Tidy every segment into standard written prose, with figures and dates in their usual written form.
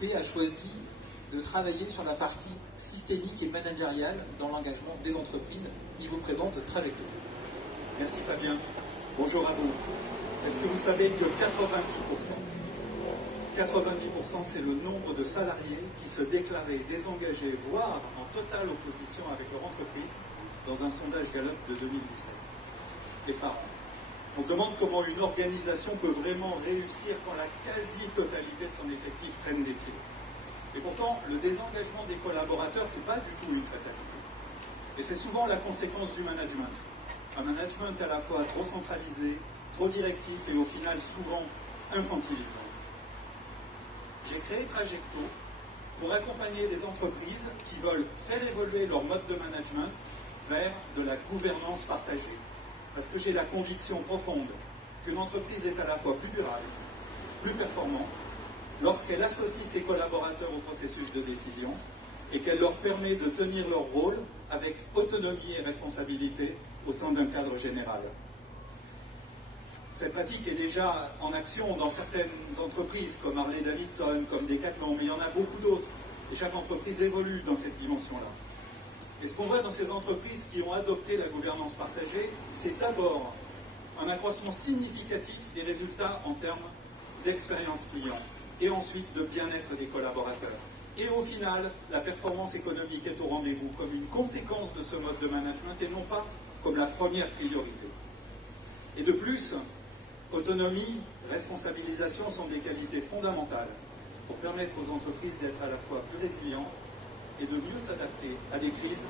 comité a choisi de travailler sur la partie systémique et managériale dans l'engagement des entreprises. Il vous présente Trajecto. Merci Fabien. Bonjour à vous. Est-ce que vous savez que 90%, c'est le nombre de salariés qui se déclaraient désengagés, voire en totale opposition avec leur entreprise, dans un sondage Gallup de 2017. Effarant. On se demande comment une organisation peut vraiment réussir quand la quasi-totalité de son effectif traîne des pieds. Et pourtant, le désengagement des collaborateurs, ce n'est pas du tout une fatalité. Et c'est souvent la conséquence du management. Un management à la fois trop centralisé, trop directif et au final souvent infantilisant. J'ai créé Trajecto pour accompagner les entreprises qui veulent faire évoluer leur mode de management vers de la gouvernance partagée. Parce que j'ai la conviction profonde qu'une entreprise est à la fois plus durable, plus performante, lorsqu'elle associe ses collaborateurs au processus de décision et qu'elle leur permet de tenir leur rôle avec autonomie et responsabilité au sein d'un cadre général. Cette pratique est déjà en action dans certaines entreprises comme Harley-Davidson, comme Decathlon, mais il y en a beaucoup d'autres. Et chaque entreprise évolue dans cette dimension-là. Et ce qu'on voit dans ces entreprises qui ont adopté la gouvernance partagée, c'est d'abord un accroissement significatif des résultats en termes d'expérience client et ensuite de bien-être des collaborateurs. Et au final, la performance économique est au rendez-vous comme une conséquence de ce mode de management et non pas comme la première priorité. Et de plus, autonomie, responsabilisation sont des qualités fondamentales pour permettre aux entreprises d'être à la fois plus résilientes et de mieux s'adapter à des crises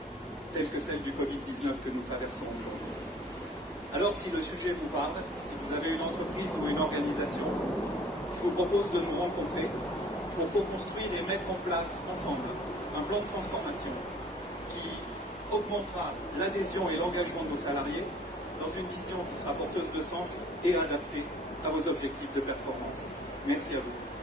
telles que celle du Covid-19 que nous traversons aujourd'hui. Alors si le sujet vous parle, si vous avez une entreprise ou une organisation, je vous propose de nous rencontrer pour co-construire et mettre en place ensemble un plan de transformation qui augmentera l'adhésion et l'engagement de vos salariés dans une vision qui sera porteuse de sens et adaptée à vos objectifs de performance. Merci à vous.